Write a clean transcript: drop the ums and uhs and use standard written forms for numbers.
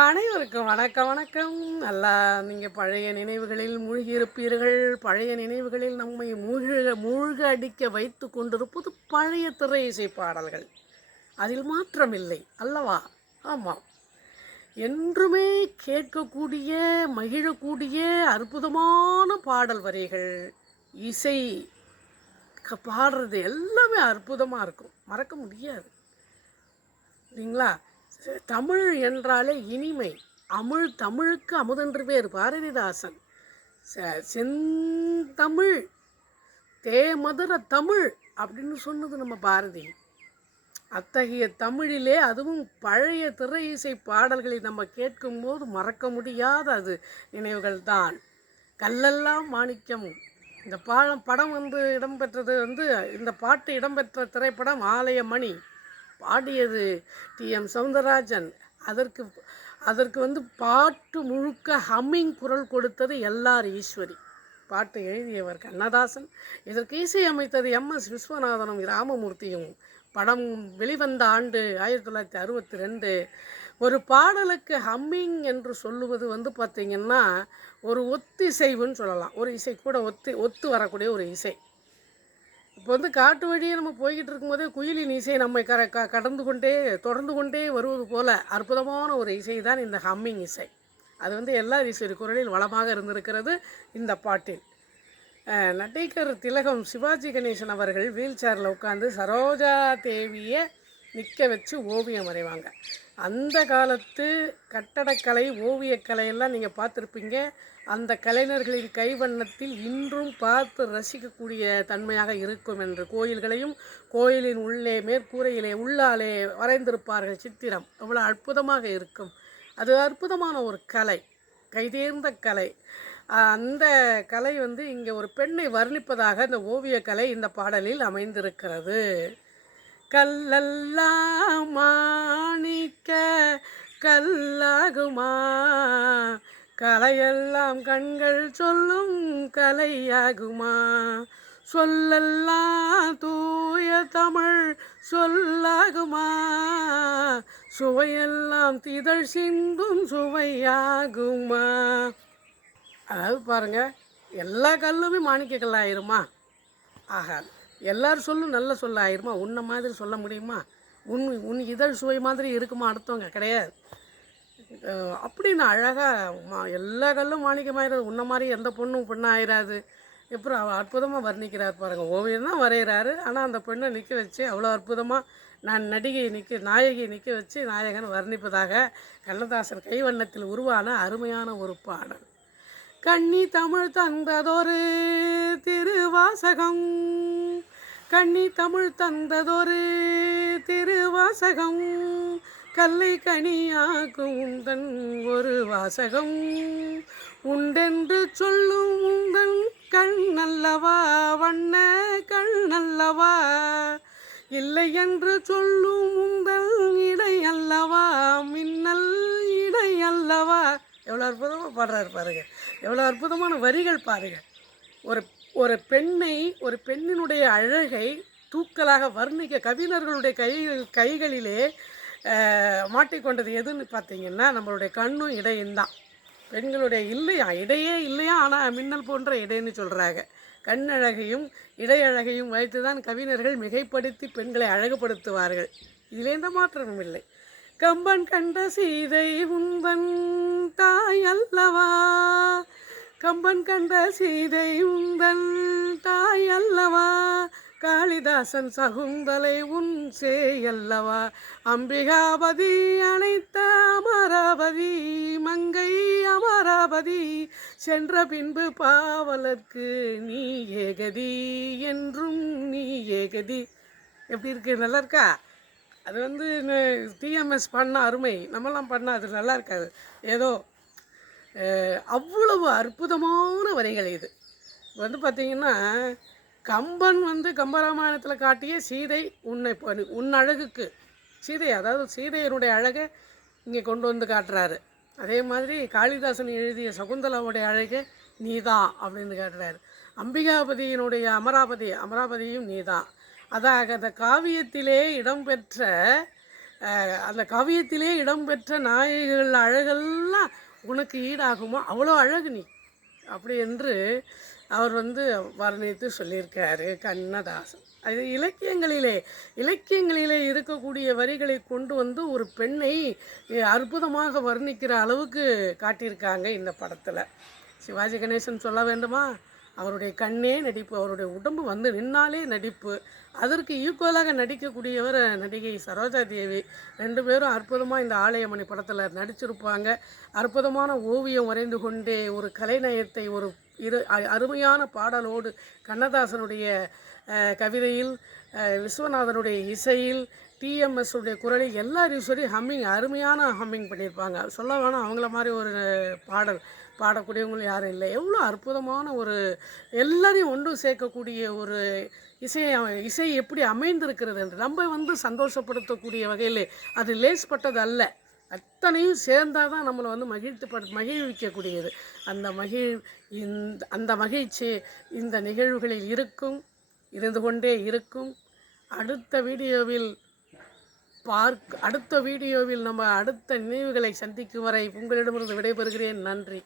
அனைவருக்கும் வணக்கம் வணக்கம். நல்லா நீங்கள் பழைய நினைவுகளில் மூழ்கியிருப்பீர்கள். பழைய நினைவுகளில் நம்மை மூழ்க அடிக்க வைத்து கொண்டிருப்பது பழைய திரை இசை பாடல்கள். அதில் மாற்றமில்லை அல்லவா? ஆமாம். என்றுமே கேட்கக்கூடிய மகிழக்கூடிய அற்புதமான பாடல் வரிகள், இசை பாடுறது எல்லாமே அற்புதமாக இருக்கும், மறக்க முடியாது இல்லைங்களா? தமிழ் என்றாலே இனிமை. தமிழுக்கு அமுதென்று பேர். பாரதிதாசன் செந்தமிழ் தேமதுர தமிழ் அப்படின்னு சொன்னது நம்ம பாரதி. அத்தகைய தமிழிலே அதுவும் பழைய திரை இசை பாடல்களை நம்ம கேட்கும்போது மறக்க முடியாத அது நினைவுகள் தான். கல்லெல்லாம் மாணிக்கம். இந்த படம் இடம்பெற்றது இந்த பாட்டு இடம்பெற்ற திரைப்படம் ஆலயமணி. பாடியது டி.எம். சௌந்தரராஜன். அதற்கு பாட்டு முழுக்க ஹம்மிங் குரல் கொடுத்தது எல்.ஆர். ஈஸ்வரி. பாட்டு எழுதியவர் கண்ணதாசன். இதற்கு இசை அமைத்தது எம்.எஸ். விஸ்வநாதனும் ராமமூர்த்தியும். படம் வெளிவந்த ஆண்டு 1962. ஒரு பாடலுக்கு ஹம்மிங் என்று சொல்லுவது பார்த்திங்கன்னா ஒரு ஒத்திசைவுன்னு சொல்லலாம். ஒரு இசை கூட ஒத்து வரக்கூடிய ஒரு இசை. இப்போ காட்டு வழியே நம்ம போய்கிட்டு இருக்கும்போதே குயிலின் இசை நம்மை தொடர்ந்து கொண்டே வருவது போல அற்புதமான ஒரு இசை தான் இந்த ஹம்மிங் இசை. அது எல்.ஆர். ஈஸ்வரி குரலில் வளமாக இருந்திருக்கிறது இந்த பாட்டில். நடிகர் திலகம் சிவாஜி கணேசன் அவர்கள் வீல் சேரில் உட்காந்து சரோஜா தேவியை நிற்க வச்சு ஓவியம் வரைவாங்க. அந்த காலத்து கட்டடக்கலை ஓவியக்கலையெல்லாம் நீங்கள் பார்த்துருப்பீங்க. அந்த கலைஞர்களின் கைவண்ணத்தில் இன்றும் பார்த்து ரசிக்கக்கூடிய தன்மையாக இருக்கும் என்று கோயில்களையும் கோயிலின் உள்ளே மேற்கூரையிலே உள்ளாலே வரைந்திருப்பார்கள். சித்திரம் அவ்வளோ அற்புதமாக இருக்கும். அது அற்புதமான ஒரு கலை, கைதேர்ந்த கலை. அந்த கலை இங்கே ஒரு பெண்ணை வர்ணிப்பதாக இந்த ஓவியக்கலை இந்த பாடலில் அமைந்திருக்கிறது. கல்லெல்லாம் மாணிக்க கல்லாகுமா, கலையெல்லாம் கண்கள் சொல்லும் கலையாகுமா, சொல்லெல்லாம் தூய தமிழ் சொல்லாகுமா, சுவையெல்லாம் திதழ் சிந்தும் சுவையாகுமா. அதாவது பாருங்கள், எல்லா கல்லுமே மாணிக்க கல்லாயிருமா? ஆகாது. எல்லாரும் சொல்லும் நல்ல சொல்ல ஆயிருமா? உன்னை மாதிரி சொல்ல முடியுமா? உன் இதழ் சுவை மாதிரி இருக்குமா அடுத்தவங்க? கிடையாது. அப்படின்னு அழகாக எல்லா கல்லும் மாணிக்கமாயிடாது, உன்ன மாதிரி எந்த பொண்ணும் பெண்ணாயிராது. எப்படி அற்புதமாக வர்ணிக்கிறார் பாருங்கள். ஓவியம் தான் வரைகிறாரு, ஆனால் அந்த பெண்ணை நிற்க வச்சு அவ்வளோ அற்புதமாக நாயகியை நிற்க வச்சு நாயகன் வர்ணிப்பதாக கண்ணதாசன் கைவண்ணத்தில் உருவான அருமையான ஒரு பாடல். கன்னி தமிழ் தந்ததொரு திருவாசகம், கன்னி தமிழ் தந்ததொரு திருவாசகம், கல்லை கனியாக்கும் உந்தன் ஒரு வாசகம், உண்டென்று சொல்லும் உந்தன் கண் நல்லவா, வண்ண கண் நல்லவா, இல்லை என்று சொல்லும் உந்தன் இடை அல்லவா, மின்னல் இடை அல்லவா. எவ்வளோ அற்புதமாக பாடுறாரு பாருங்கள், எவ்வளோ அற்புதமான வரிகள் பாருங்கள். ஒரு பெண்ணினுடைய அழகை தூக்கலாக வர்ணிக்க கவிஞர்களுடைய கைகளிலே மாட்டிக்கொண்டது எதுன்னு பார்த்தீங்கன்னா நம்மளுடைய கண்ணும் இடையும் தான். பெண்களுடைய இடையே இல்லையா, ஆனால் மின்னல் போன்ற இடைன்னு சொல்கிறாங்க. கண்ணழகையும் இடையழகையும் வைத்து தான் கவிஞர்கள் மிகைப்படுத்தி பெண்களை அழகுபடுத்துவார்கள். இதில் எந்த மாற்றமும் இல்லை. கம்பன் கண்ட சீதை உந்தன் தாய் அல்லவா, கம்பன் கண்ட சீதை உந்தன் தாய் அல்லவா, காளிதாசன் சகுந்தலை உன் சேயல்லவா, அம்பிகாபதி அனைத்த அமராபதி மங்கை அமராபதி, சென்ற பின்பு பாவலர்க்கு நீ ஏகதி என்றும் நீ ஏகதி. எப்படி இருக்கு? நல்லா இருக்கா? அது டிஎம்எஸ் பண்ண அருமை, நம்மலாம் பண்ணால் அது நல்லா இருக்காது. ஏதோ அவ்வளவு அற்புதமான வரிகள் இது. பார்த்திங்கன்னா கம்பன் கம்பராமாயணத்தில் காட்டிய சீதை உன் அழகுக்கு சீதை, அதாவது சீதையனுடைய அழகை இங்கே கொண்டு காட்டுறாரு. அதே மாதிரி காளிதாசன் எழுதிய சகுந்தலாவுடைய அழகை நீதான் அப்படின்னு காட்டுறாரு. அம்பிகாபதியினுடைய அமராபதியும் நீதான். அதாக அந்த காவியத்திலே இடம்பெற்ற அந்த காவியத்திலே இடம்பெற்ற நாயகிகள் அழகெல்லாம் உனக்கு ஈடாகுமா, அவ்வளோ அழகு நீ அப்படி என்று அவர் வர்ணித்து சொல்லியிருக்காரு கண்ணதாசன். அது இலக்கியங்களிலே இருக்கக்கூடிய வரிகளை கொண்டு ஒரு பெண்ணை அற்புதமாக வர்ணிக்கிற அளவுக்கு காட்டியிருக்காங்க இந்த படத்தில். சிவாஜி கணேசன் சொல்ல வேண்டுமா? அவருடைய கண்ணே நடிப்பு, அவருடைய உடம்பு நின்னாலே நடிப்பு. அதற்கு ஈக்குவலாக நடிக்கக்கூடியவர் நடிகை சரோஜா தேவி. 2 பேரும் அற்புதமாக இந்த ஆலயமணி படத்தில் நடிச்சிருப்பாங்க. அற்புதமான ஓவியம் வரைந்து கொண்டே ஒரு கலைநயத்தை ஒரு அருமையான பாடலோடு கண்ணதாசனுடைய கவிதையில், விஸ்வநாதனுடைய இசையில், டிஎம்எஸ் உடைய குரலில் எல்லாரையும் சொல்லி அருமையான ஹம்மிங் பண்ணியிருப்பாங்க. சொல்ல வேணாம், அவங்கள மாதிரி ஒரு பாடக்கூடியவங்களும் யாரும் இல்லை. எவ்வளோ அற்புதமான ஒரு எல்லாரையும் ஒன்று சேர்க்கக்கூடிய ஒரு இசை எப்படி அமைந்திருக்கிறது என்று நம்ம சந்தோஷப்படுத்தக்கூடிய வகையில் அது லேஸ்பட்டது அல்ல. அத்தனையும் சேர்ந்தால் தான் நம்மளை மகிழ்விக்கக்கூடியது. அந்த மகிழ்ச்சி இந்த நிகழ்வுகளில் இருந்து கொண்டே இருக்கும். அடுத்த வீடியோவில் நம்ம அடுத்த நினைவுகளை சந்திக்கும் வரை உங்களிடமிருந்து விடைபெறுகிறேன். நன்றி.